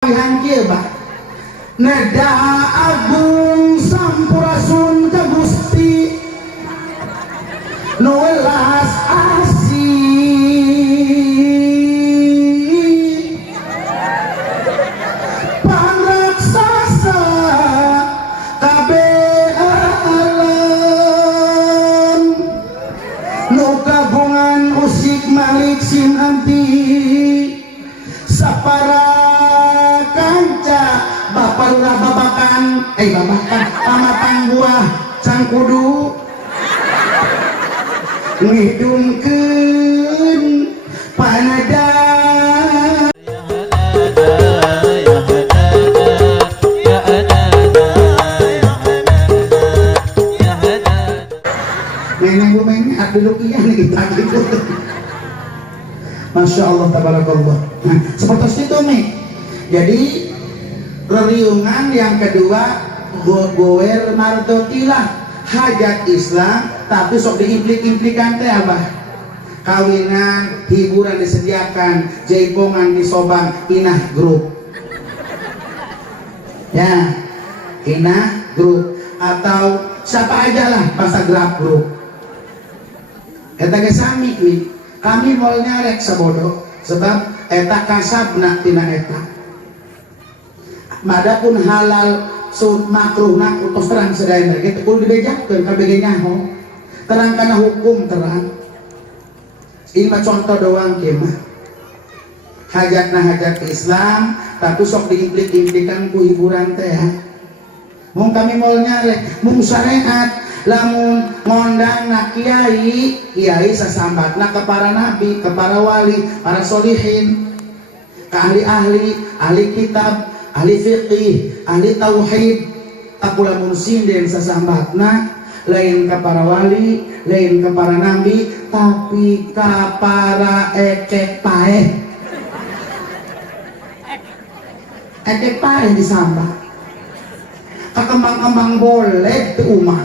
Hangkeba Neda Agung Sampurasun ka Gusti Nuwelas asih pangraksasa kabeh alam nu kagungan usik malik sim anti sapara kanca baparura babakan pamatan buah cangkudu ngidungkeun panada nenek dulu iya nih kita gitu. Masya Allah tabarakallah. Nah, seperti itu nih. Jadi reriungan yang kedua gower martotilah hajat Islam, tapi sok diimplik-implikan teh apa? Kawinan, hiburan disediakan, jaipongan disobang, inah grup. Ya, inah grup atau siapa aja lah bahasa grab grup. Eta ge sami nih. Kami mau nyarek sabodo sebab eta kasabna tina eta. Madapun halal sun makruhna utus terang sedaya gitu kudu dibejakeun kabeh nyaho. Terang kana hukum terang. Ini mah contoh doang kieu mah. Hajatna hajat Islam tapi sok diimplik-implikan ku hiburan teh. Mung kami mau nyarek mung syariat lamun ngondang na kiai sasambatna ke para nabi, ke para wali, para solihin, ke ahli kitab, ahli fiqih, ahli tauhid, takula mun sinden sasambatna lain ke para wali, lain ke para nabi, tapi ke para ekek paeh disambat ke kembang-kembang boleh tuh umat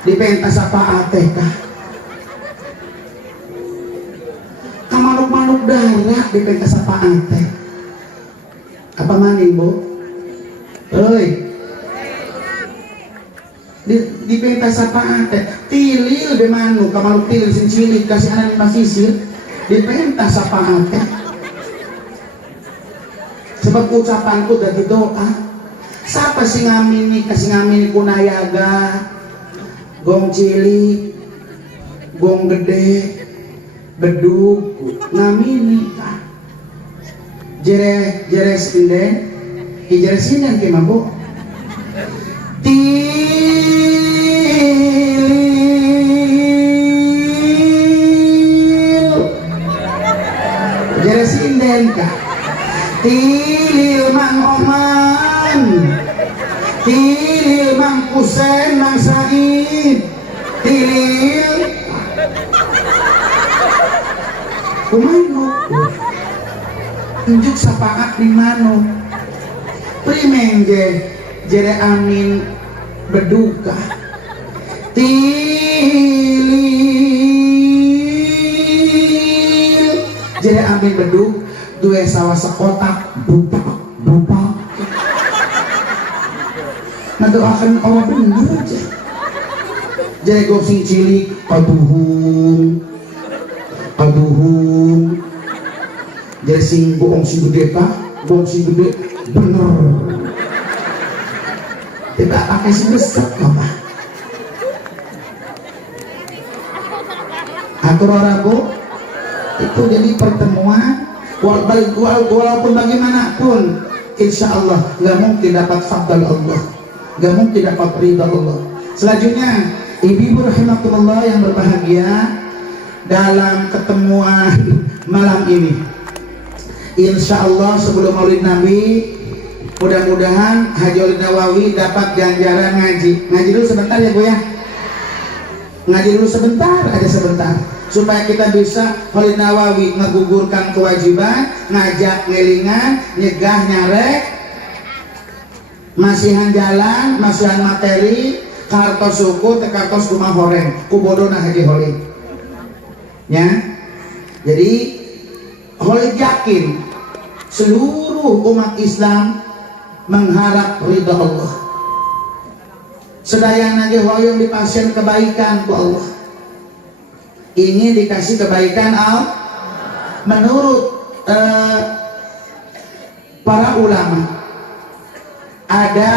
dipentas apa teh kah kamaluk-maluk darah dipentas apa teh apa maning bu euy dipentas apa teh tilil be manu kamaluk tilil sing cilik kasih anak pasisir dipentas apa teh sebab ucapanku dari doa siapa sing ngamini kasih ngamini kunayaga gong cilik, gong gede, beduk, ngamini kan. Jere sinden, jere sinden kemana bu? Jere sinden kan. Tilil mang oman, tilil mang kusen mang said, tilil kumano tunjuk sapaat di mano primeng jere amin berduka tilil jere amin beduk dua sawah sekotak bupak ngadoakan orang bener aja jadi gosing cilik kaduhung jadi sing bohong si gede kah bohong si gede bener tidak pakai si besar apa atur orang bu itu jadi pertemuan walaupun bagaimanapun insya Allah nggak mungkin dapat fadl Allah, nggak mungkin dapat ridha Allah. Selanjutnya ibu-ibu rahimahullah yang berbahagia dalam ketemuan malam ini, insya Allah sebelum Maulid Nabi mudah-mudahan Haji Walid Nawawi dapat ganjaran ngaji dulu sebentar ya bu ya, ngaji dulu sebentar aja sebentar supaya kita bisa Walid Nawawi ngegugurkan kewajiban, ngajak ngelingan, nyegah nyarek, masihan jalan, masihan materi, kartos suku, tekartos rumah horeng, kubodona Haji Walid. Ya, jadi Walid yakin seluruh umat Islam mengharap ridha Allah. Sedayana ge hoyong dipasien kebaikan ku Allah. Ingin dikasih kebaikan Allah. Menurut para ulama ada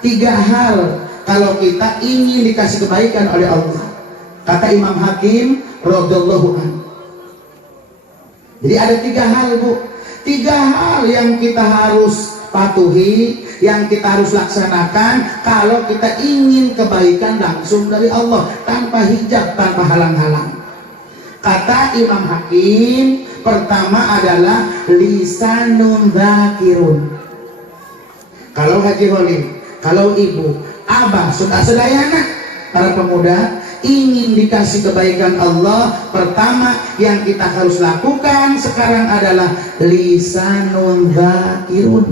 3 hal kalau kita ingin dikasih kebaikan oleh Allah. Kata Imam Hakim radhiyallahu anhu. Jadi ada 3 hal, Bu. 3 hal yang kita harus patuhi, yang kita harus laksanakan kalau kita ingin kebaikan langsung dari Allah, tanpa hijab, tanpa halang-halang. Kata Imam Hakim, pertama adalah lisanun dzakirun. Kalau Haji Holim, kalau ibu, abah, sedayana, para pemuda ingin dikasih kebaikan Allah, pertama yang kita harus lakukan sekarang adalah lisanun dzakirun.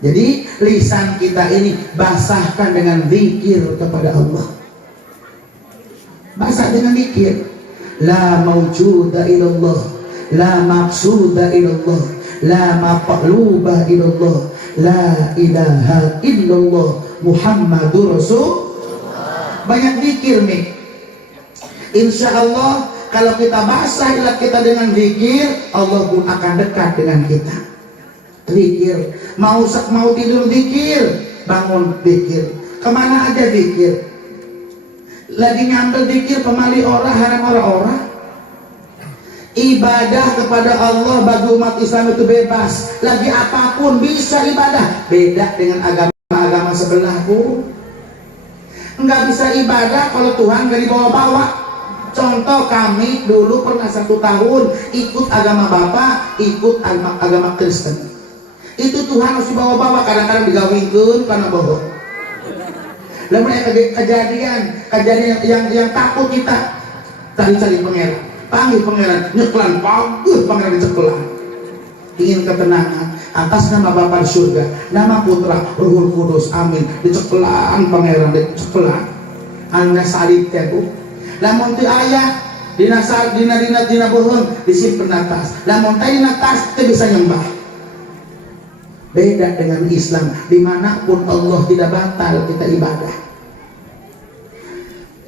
Jadi lisan kita ini basahkan dengan zikir kepada Allah. Basah dengan zikir. La mawjuda illallah, la maqsuda illallah, la maqluba illallah, la ilaha illallah, Muhammadur Rasul. Banyak zikir nih. Insya Allah kalau kita basah ilat kita dengan zikir, Allah pun akan dekat dengan kita. Zikir, mau tidur zikir, bangun zikir, kemana aja zikir. Lagi nyambel zikir pemali orang, haram orang. Ibadah kepada Allah bagi umat Islam itu bebas. Lagi apapun bisa ibadah. Beda dengan agama-agama sebelahku. Enggak bisa ibadah kalau Tuhan gak dibawa-bawa. Contoh, kami dulu pernah 1 tahun ikut agama Bapak, ikut agama Kristen. Itu Tuhan harus dibawa-bawa, kadang-kadang digawingkeun karena bohong. Lalu kejadian yang takut kita cari pangeran, panggil pangeran, nyeklan, bagus pangeran diceklan. Ingin ketenangan atas nama Bapa di surga, nama Putra Ruhul Kudus, amin. Diceklan pangeran, diceklan. Anda salib tebu. Lamun teu aya dina bohong disimpen tas. Lamun teu dina tas teu bisa nyembah. Beda dengan Islam, dimanapun Allah tidak batal kita ibadah.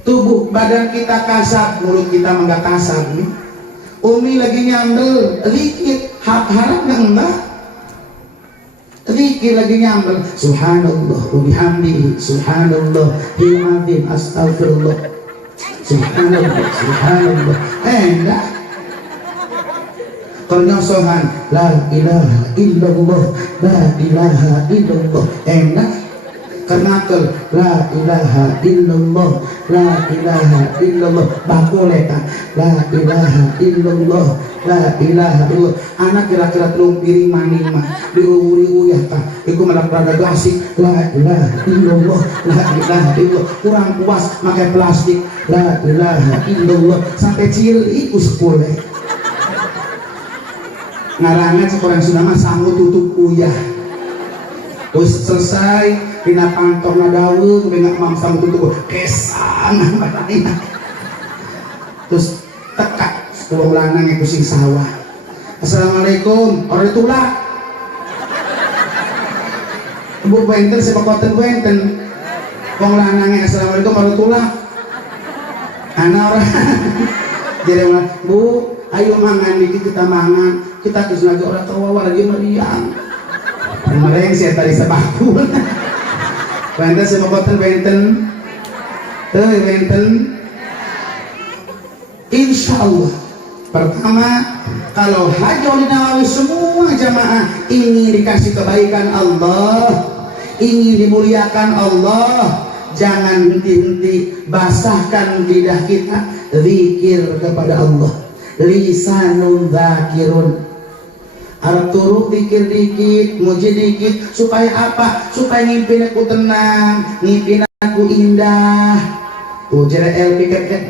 Tubuh badan kita kasar, mulut kita enggak kasar nih. Umi lagi nyambel, dikit, haram enggak? Dikit lagi nyambel, subhanallah wa bihamdihi, subhanallah hil azim, astagfirullah, subhanallah, enggak. Penyosohan la ilaha illallah, la ilaha illallah, enak. Kenakel la ilaha illallah, la ilaha illallah, bakoleka la ilaha illallah, la ilaha illallah. Anak kira-kira telung piring manima diuri uyah tah iku malah pada gasik la ilaha illallah, la ilaha illallah. Kurang puas pakai plastik la ilaha illallah sampai cilik uskuleh. Ngarangan seorang sunama sanggup tutup uyah. Terus selesai dina pantong ngadaweung dengan mam sanggup tutup kesan batana. Terus tekak sepuluh lanang yang pusing sawah. Assalamualaikum, ore tulak. Bu benten sepakoten benten. Wong lanangnya assalamualaikum ore tulak. Ana ora. Jadi Bu, ayo mangan dikit kita mangan. Kita terus lagi orang tua lagi meriang. Kemarin saya tadi sebakul. Benten sepakoten benten. Benten. Insya Allah. Pertama, kalau Haji Nawawi semua jamaah ingin dikasih kebaikan Allah, ingin dimuliakan Allah, jangan henti-henti basahkan lidah kita zikir kepada Allah. Lisanun dzakirun. Harap turut dikit dikit, muji dikit, supaya apa? Supaya ngimpin aku tenang, ngimpin aku indah. Tuh jere LP kan,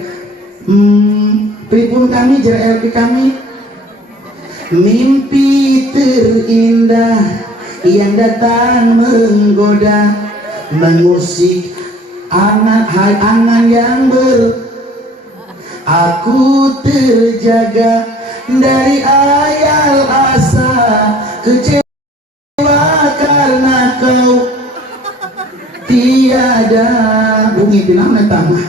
pripun kami jere LP kami, mimpi terindah yang datang menggoda, mengusik angan yang aku terjaga dari ayal asa, kecewa karena kau tiada. Ngimpi namanya tamah,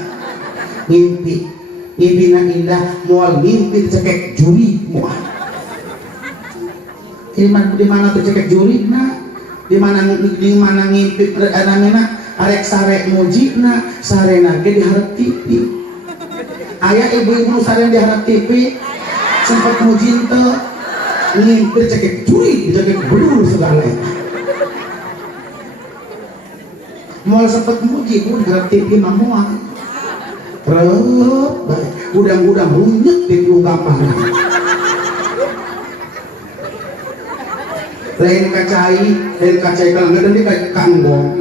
ngimpi na indah, mual ngimpi cekek juri mual. Di mana cekek juri na, di mana ngimpi namanya arek sare muji na, sare nage di harap TV. Ayah ibu-ibu sare di harap TV sempat muji ente ngimpi cekek juri, cekek belur segala. Mau sempat muji pun harap TV mamual. Udang-udang runyek di ungkapan. Lain kacai kalau nggak ada kayak kanggong.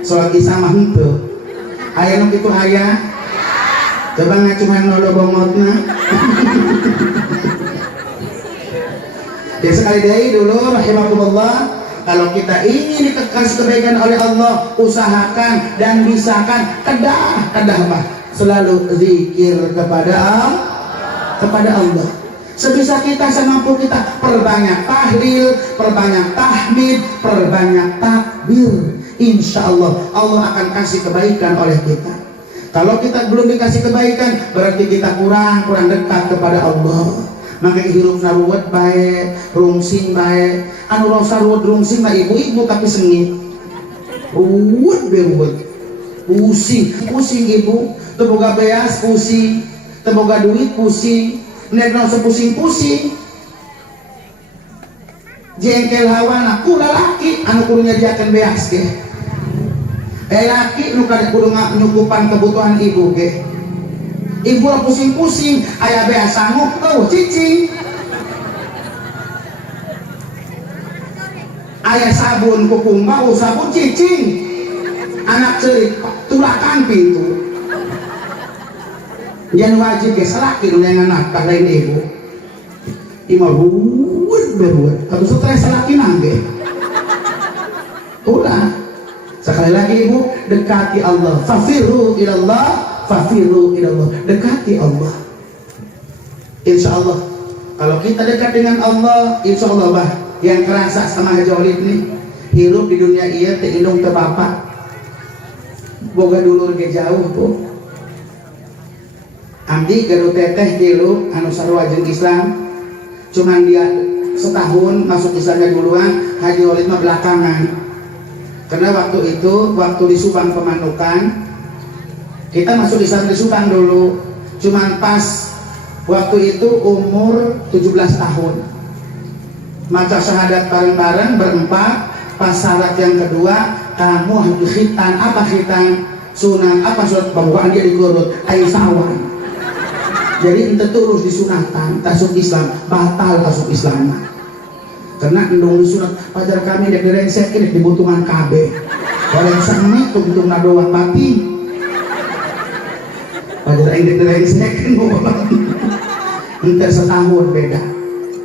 Soal kisah mah henteu. Aya nu kitu aya. Coba ngacuhan nolo bongotna. Ya sekali deui dulu rahimakumullah. Kalau kita ingin dikasih kebaikan oleh Allah, usahakan dan bisakan kedah apa? Selalu zikir kepada Allah. Sebisa kita, semampu kita, perbanyak tahlil, perbanyak tahmid, perbanyak takbir. Insya Allah Allah akan kasih kebaikan oleh kita. Kalau kita belum dikasih kebaikan, berarti kita kurang dekat kepada Allah. Maka hirup naruwet baik, rungsing baik. Anu rasa ruwet rungsing mah ibu-ibu tapi sengit. Ruwet beruwet, pusing ibu. Teboga beas pusing, teboga duit pusing. Nek rasa pusing-pusing. Jengkel hawana, kuda laki anu kudu nyadiakeun beas ge. Laki nu kudu nyukupan kebutuhan ibu ge. Ibu lah pusing-pusing, ayah beas sanggup, cicing. Ayah sabun kupung bau, sabun cicing. Anak cerik, tulakan pintu. Jangan wajib ke selaki dengan anak lain ibu. Ima beruat, atau stres selaki nangge. Udah. Sekali lagi ibu, dekati Allah. Fafiru ilallah, fafiru ilallah. Dekati Allah. Insya Allah, kalau kita dekat dengan Allah, insya Allah bah, yang kerasa setengah jolid nih, hidup di dunia iya, teindung te bapak, boga dulur ke jauh tuh. Abdi gaduh teteh tilu anu sarua jeung Islam, cuman dia setahun masuk Islamnya duluan, Haji Walid mah belakangan. Karena waktu itu, waktu di Subang Pemanukan, kita masuk Islam di Subang dulu, cuman pas waktu itu umur 17 tahun. Maca syahadat bareng-bareng berempat, pas syarat yang kedua, kamu harus khitan. Apa khitan? Sunan apa surat pembukaan dia dikurut Aisawan. Jadi ente terus disunatan, tasuk Islam, batal tasuk Islam. Karena endung disunat, pajar kami dek dirensek, dek dibutuhan KB. Kalau sami tuntung nadoang batin. Pajar aing dek dirensek, ente setahun beda.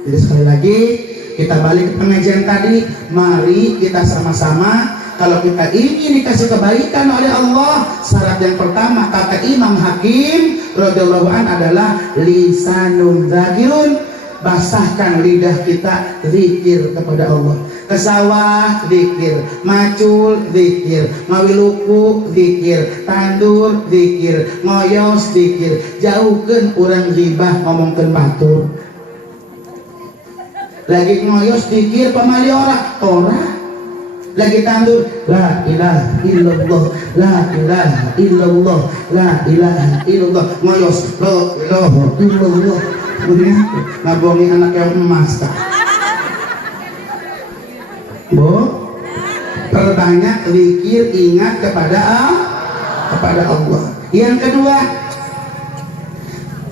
Jadi sekali lagi kita balik ke pengajian tadi, mari kita sama-sama. Kalau kita ingin dikasih kebaikan oleh Allah, syarat yang pertama kata Imam Hakim radhiyallahu an adalah lisanun dzakirun, basahkan lidah kita zikir kepada Allah. Ke sawah zikir, macul zikir, mawiluku zikir, tandur zikir, ngoyos zikir, jauhkeun urang ghibah ngomongkeun batur. Lagi ngoyos zikir pamali ora. Lagi tandur la ilaha illallah, la ilaha illallah, la ilaha illallah, ngoyos la ilaha illallah. Begitu ngabongi anak yang emas tak? Bu, perbanyak zikir, ingat kepada Allah. Yang kedua,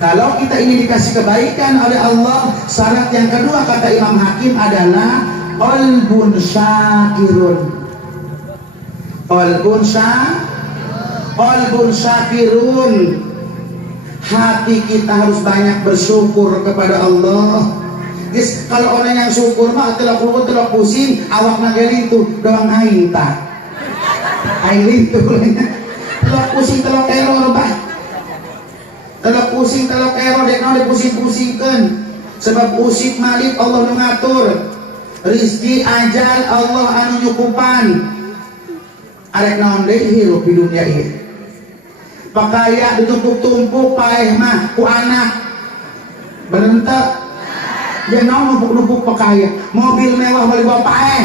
kalau kita ingin dikasih kebaikan oleh Allah, syarat yang kedua kata Imam Hakim adalah qalbun syakirun. Qalbun syakirun. Hati kita harus banyak bersyukur kepada Allah. Guys, kalau orang yang syukur mah telok pusing, awakna ge lintuh, doang aing tah. Aing lintuh. Telok pusing, telok error bah. Telok pusing, telok error dek naon dipusing-pusingkeun. sebab usik malik Allah nu ngatur, rizki ajal Allah anu nyukupan. Arek naon deui hirup di dunia ieu. Pakaya ditumpuk-tumpuk paeh mah ku anak. Bener teu? Ya naon numpuk-numpuk pakaya, mobil mewah beli bawa paeh.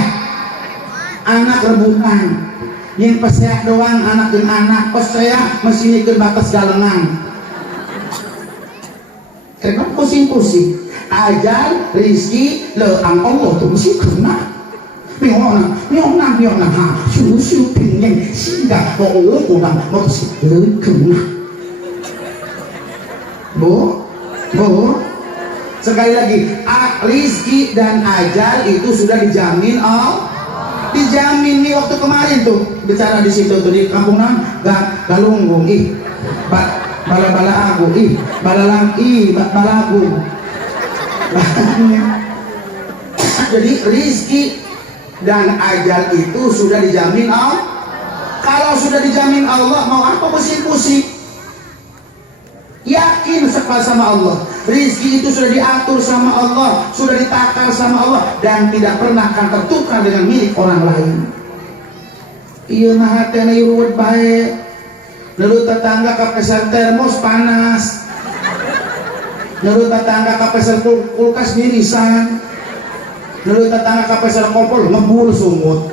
Anak rebutan. Yang pesea doang anak jeung anak, pesea mesinikeun batas galengan. Kenapa pusing-pusing? Ajal, rizki, leang Allah tuh mesti kena. Miona, ha, susu pingin, sehingga Allah kurang mesti kena. Bu, sekali lagi, rizki dan ajal itu sudah dijamin Allah. Dijamin nih waktu kemarin tuh bicara di situ tuh di kampung Galunggung, bala-bala agu, balagu. Jadi rizki dan ajal itu sudah dijamin Allah. Kalau sudah dijamin Allah, mau apa pusing-pusing? Yakin sama Allah, rizki itu sudah diatur sama Allah, sudah ditakar sama Allah, dan tidak pernah akan tertukar dengan milik orang lain. Iya mah hatena ruwet bae. Lalu tetangga kapeser termos panas, lalu tetangga kapeser kulkas mirisan, lalu tetangga kapeser kompor ngebul sumut.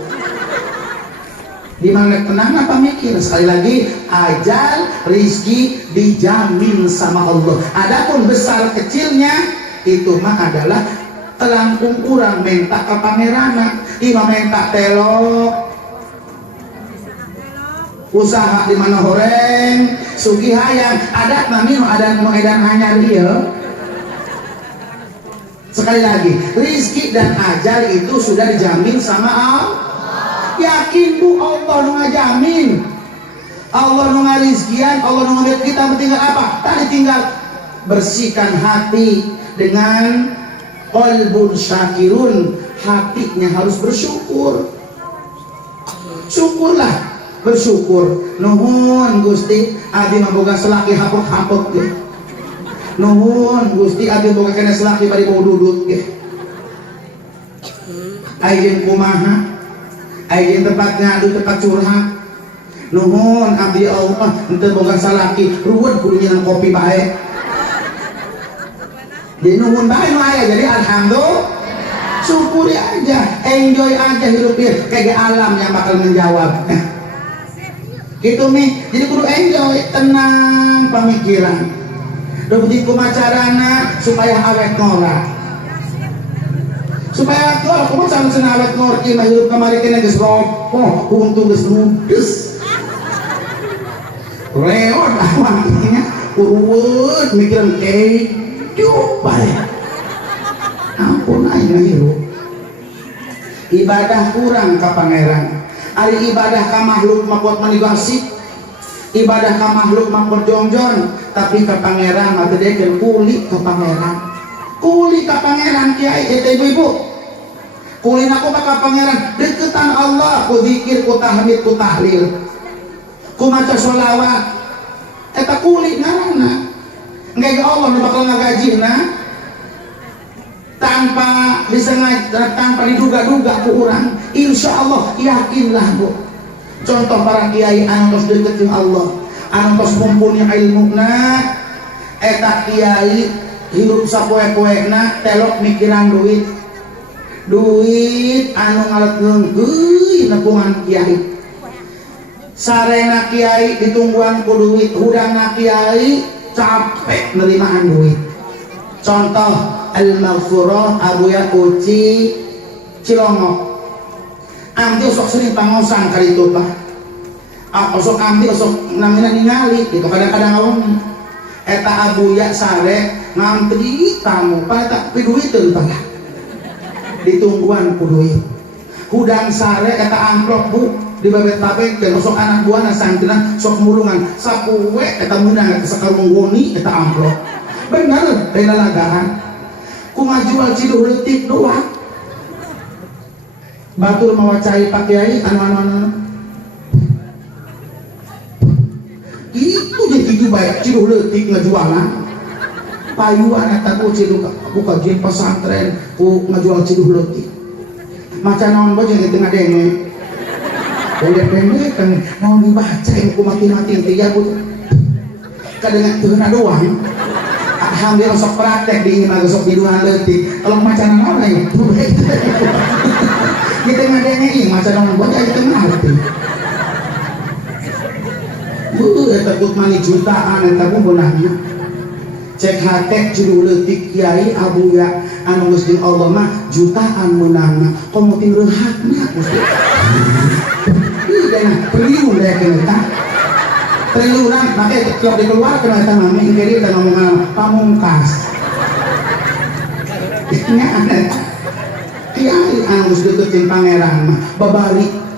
Di mana tenang apa mikir? Sekali lagi, ajal, rizki dijamin sama Allah. Adapun besar kecilnya itu mah adalah telangkung kurang minta ke pangerana, ima minta telok, usaha di mana horeng, sugi hayang, adat mami adat nu edan anyar dia. Sekali lagi, rizki dan ajal itu sudah dijamin sama Allah. Yakin bu, Allah nu ngajamin, Allah nu ngarizkian, Allah nu ngambil kita. Tinggal apa? Tadi tinggal bersihkan hati dengan qalbun syakirun, hatinya harus bersyukur. Syukurlah, bersyukur. Nuhun Gusti, abdi mamboga selaki hapok-hapok ge. Nuhun Gusti, abdi boga kena selaki bari bau dudut ge. Ayeuna kumaha? Ayeuna tempat ngadu, tempat curhat. Nuhun abdi Allah, henteu boga salaki, ruwet kudu nyeunang kopi bae. Jadi nuhun bae nu aya, jadi alhamdulillah. Syukuri aja, enjoy aja hidup ieu, kayak alam yang bakal menjawab. Gitu nih, jadi kudu enjoy, tenang pemikiran. Demi kumacarana supaya awet ngora. Supaya kalau kamu sama senawet ngorki mah hidup kemarin kena geus rokok, untung geus nudes. Reot awaknya, urut mikiran keju bae. Ampun ayeuna hirup. Ibadah kurang ka pangeran. Ari ibadah ka makhluk mah kuat manigasi. Ibadah ka makhluk mah jongjon, tapi ka pangeran mah teu dekeun kuli ka pangeran. Kuli ka pangeran kiai eta ibu-ibu. Kulin aku ka pangeran deketan Allah, ku zikir, ku tahmid, ku tahlil, ku maca sholawat. Eta kuli ngaranna. Engke Allah nu bakal ngagajina tanpa disengaja, tanpa diduga-duga ku urang. Insyaallah yakinlah bu. Contoh para kiai anu tos deket jeung Allah, anu tos mumpuni ilmuna, eta kiai hidup sapoe-poena telok mikiran duit anu ngaletkeun geuy nepungan kiai. Sarena kiai ditungguan ku duit, hudangna kiai capek nerimaan duit. Contoh Al-Maghfurah Abuya Uci Cilongok. Amdi sok sering pangosan kali itu pak. Osok amdi osok namina ningali, itu kadang-kadang awam. Eta Abuya sare ngantri tamu, pada piduiteun pak. Ditungguan ku duit. Hudang sare eta amplop bu, dibabet-babet dan osok anak buahna santrina sok mulungan. Sapuwe eta meunang sakarung goni eta amplop. Bener, dina lagaan. Kumaha jual ciduh leutik doang. Batur mawacai Pak Kiai anu itu jadi gitu baik ciduh leutik ngajualan. payuan eta ku cidu buka jin pesantren ku ngajual cidu leutik maca naon bae jeung teu ngadenge udah pendek kan naon dibaca ku mati-mati teh ya bu kadengan teu doang alhamdulillah sok praktek di imah sok biduhan leutik kalau maca naon aya kita ngadenge ieu maca naon bae aya teu ngarti eta tut mani jutaan eta ku beunahna cek hate judul leutik kiai abuya anu geus jeung Allah mah jutaan meunangna komo ting reuhatna Gusti ieu dana triliun deh kita triliunan make tiap dikeluarkeun eta mah engke dia ngomong pamungkas nya kiai anu geus deukeut pangeran mah babalik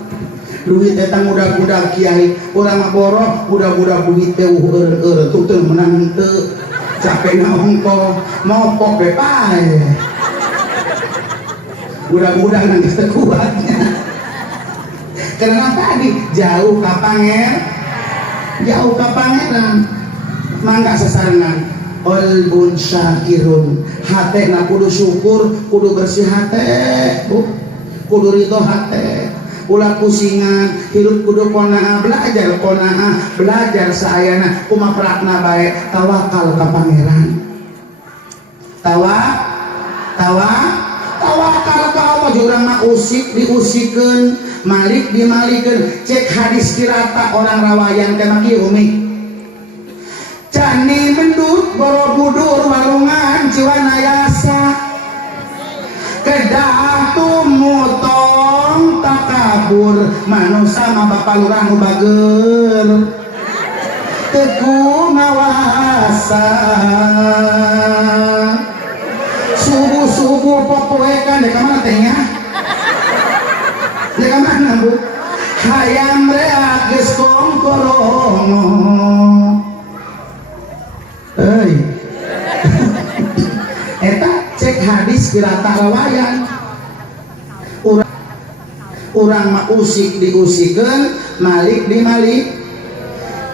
duit eta budak-budak kiai urang mah boroh budak-budak duit teh eueuh tuh teu menang teu capek ngongko mopok deh pae budak-budak nangis kuatnya karena tadi jauh ka pangeran mangga sasarengan qalbun syakirun hatena kudu syukur kudu bersih hate kudu ridho hate ulah pusingan hidup kudu qanaah belajar saayana kumaha prakna bae tawakal ka pangeran tawakal ka Allah jurang mah usik diusikeun malik dimalikeun cek hadis kirata orang rawayan teh mah kieu umi cani mendut borobudur walungan jiwana yasa kedah tumutong takabur manusia mah bapak lurah nu bageur teguh ngawasa subuh popoekan dek mana teh nya dek mana bu hayam reak geus kongkorongo euy eta cek hadis kirata rawayan urang mah usik diusikeun malik dimalik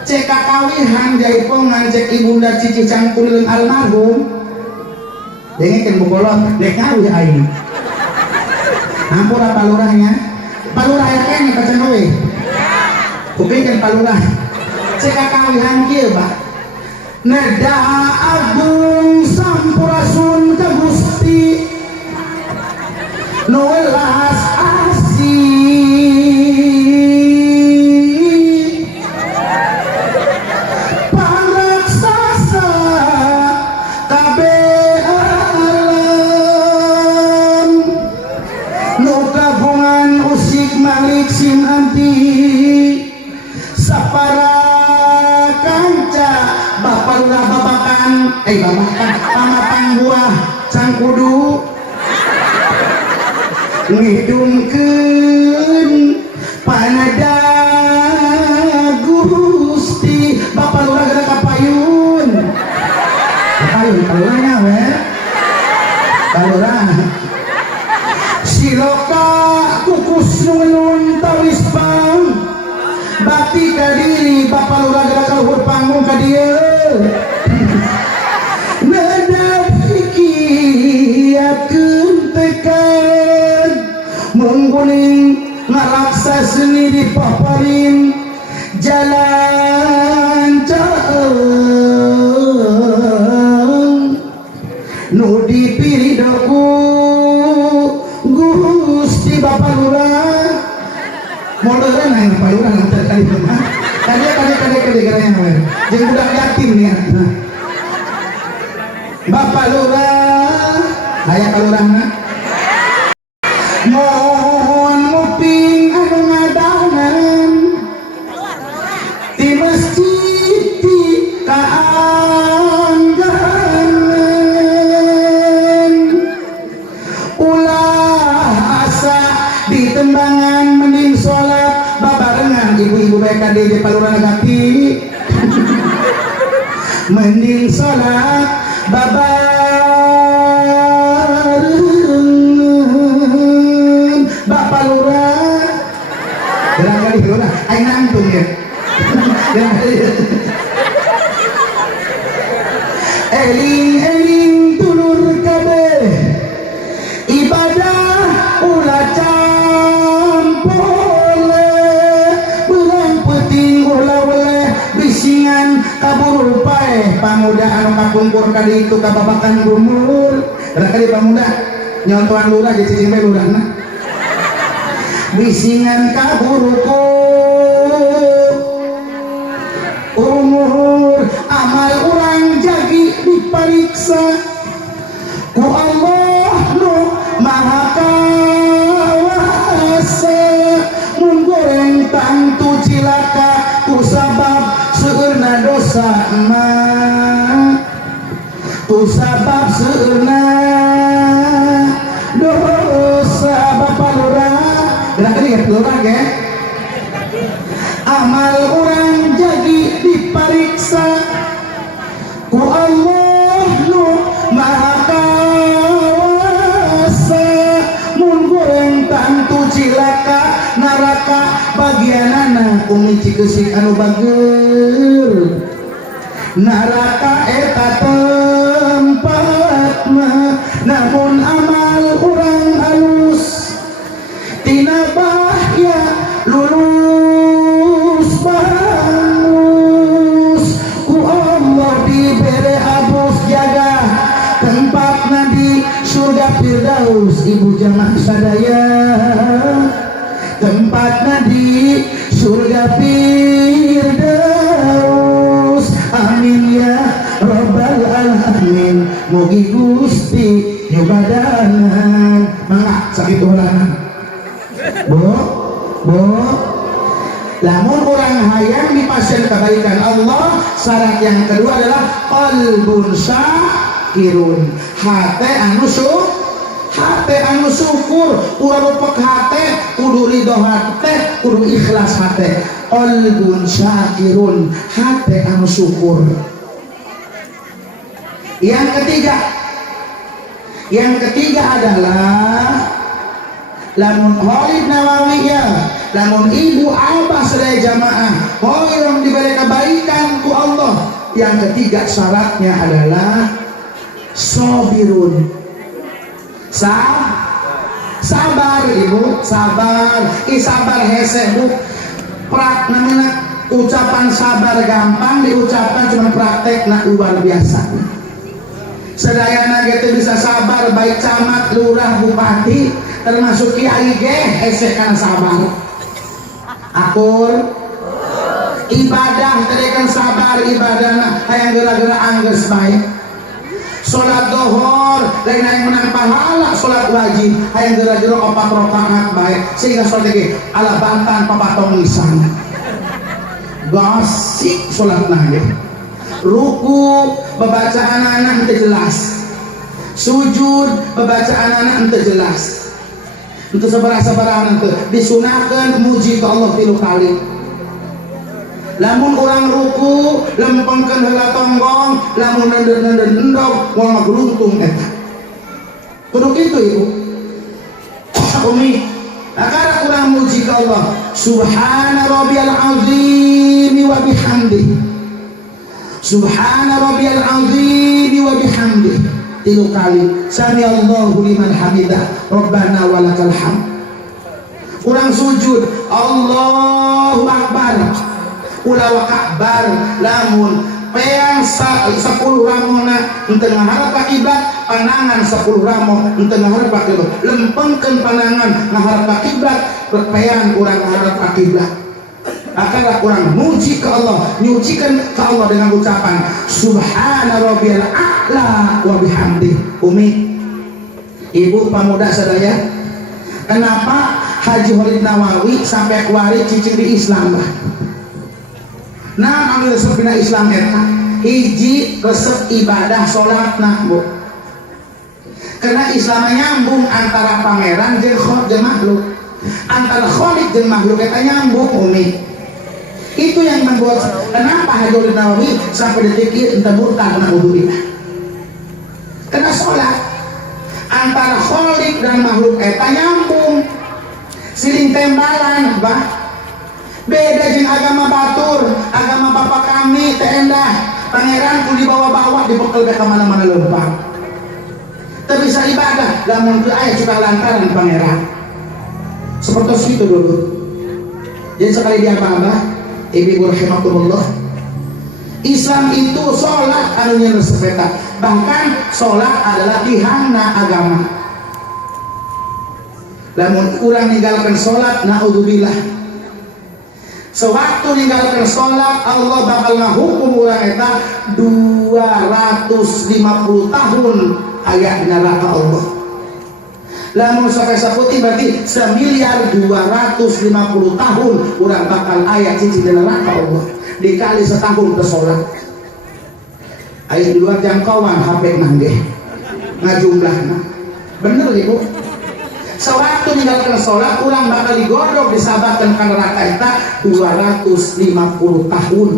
cek kakawihan jaipongan cek ibunda cici cangkureun almarhum dengekeun bukolot dek kawih aing hampura palurahnya palurah aya kene pacan we kupikeun palurah cek kakawihan kieu bah neda agung sampurasun ka Gusti nu welas asih pangraksasa kabeh alam nu kagungan usik malik sim anti sapara kanca bapak lurah babakan pamapan buah cangkudu ngidungkeun panada Gusti bapak lurah geura kapayun kalurahnya we kalurah siloka kukus nun tawis pang bakti ka diri bapak lurah geura kaluhur panggung ka dieu nada pikiakeun tekan mungguling ngaraksa seni di paparin jalan caeng nu dipiridoku Gusti bapak lurah modern aing bapak lurah nanti kali mah kade garanya we jeung budak yatim nih bapak lurah aya kalurahna mohon nguping anu ngadanan di masjid di kaangganan ulah asa di tembangan mending sholat babarengan ibu-ibu BKD di palurah negati mending sholat babarengan bapak lurah berangkali lurah aing nangtung ya eling-eling dulur kabeh ibadah ulah campole belang penting ulah oleh bisingan kabur pae pamuda anu kapungkur kali itu kababakan gumur kali pamuda nyontohan lurah jadi cicing bae lurahna bisingan kaburuku umur amal orang jagi dipariksa ku Allah nu maha kawasa mun goreng tangtu cilaka ku sabab seueurna dosa emak ku sabab seueurna dosa bapak lurah gerak ingat lurah ge amal orang jadi dipariksa ku Allah nu maha kawasa mun goreng tangtu cilaka neraka bagianana umi cikesik anu bageur neraka eta tempatna namun amal urang halus tina bahya lulus bangus ku Allah dibere abus jaga tempatna di surga Firdaus ibu jamaah sadaya tempatna di surga Firdaus amin ya rabbal alamin mugi Gusti nyobadanan mangga sakit ulangan bo lamun orang hayang dipasien kebaikan Allah syarat yang kedua adalah qalbun syakirun hate anu syukur urang rupek hate kudu ridho hate kudu ikhlas hate qalbun syakirun hate anu syukur. Yang ketiga adalah lamun Khalid Nawawi ya lamun ibu abah sedaya jamaah yang diberi kebaikan ku Allah yang ketiga syaratnya adalah sobirun sabar ibu sabar sabar hese bu prak namanya ucapan sabar gampang diucapkan cuma praktek nak luar biasa sedayana gitu bisa sabar baik camat lurah bupati termasuk kiai ge hese kana sabar akur ibadah terekan sabar ibadahna hayang geura-geura anggeus bae salat zuhur lain hayang menang pahala salat wajib hayang geura-geura 4 rakaat bae sehingga salat ge ala bantan papatong lisan gasik salatna ge ruku bacaan anak ente jelas sujud bacaan anak ente jelas itu sabar-sabaran itu disunahkan muji ke Allah 3 kali lamun orang ruku lempengkeun heula tonggong lamun nendeng-nendeng moal ngagruntung eta kudu kitu ibu umi akara kurang muji ke Allah subhana rabbiyal azim wa bihamdihi subhana rabbiyal azim wa bihamdihi 3 kali sami Allahu liman hamidah rabbana walakal hamd urang sujud Allahu akbar ulah akbar lamun peang 10 ramona henteu ngaharep ka kiblat panangan 10 ramo henteu ngaharep ka kiblat lempengkeun panangan ngaharep ka kiblat peang urang ngaharep ka kiblat akanlah kurang muji ke Allah nyucikan ke Allah dengan ucapan subhana rabbiyal a'la wa bihamdi umi ibu pemuda sadaya kenapa Haji Khalid Nawawi sampai kuari cicing di Islam nah ambil resep dina Islam eta hiji resep ibadah sholat nah bu karena Islam nyambung antara pangeran jeung makhluk antara Khalid jeung makhluk eta nyambung umi itu yang membuat kenapa Haji Khalid Nawawi sampai detik ini entah murtad kena udurina karena sholat antara Khalid dan makhluk eta nyambung siling tembalan bah beda jeung agama batur agama bapak kami teh endah pangeran ku dibawa-bawa dibekal ke mana-mana lempar. Tak bisa ibadah lamun teu aya suka lantaran pangeran. Seperti itu dulu. Jadi sekali dia apa? Ibu rahimakumullah. Islam itu sholat anunya bersepeda. Bahkan sholat adalah tihangna agama. Lamun urang ninggalkan sholat, naudzubillah. Sewaktu ninggalkan sholat, Allah bakal ngahukum urang eta 250 tahun aya di neraka Allah. Lamun sampai saputi berarti 1.250.000.000 tahun urang bakal aya cici di neraka Allah. Dikali setahun ke sholat. Aya di luar jangkauan HP nangge ngajumlahna. Bener ibu. Sewaktu ninggalkan sholat, urang bakal digodok disabatkan ke neraka eta 250 tahun.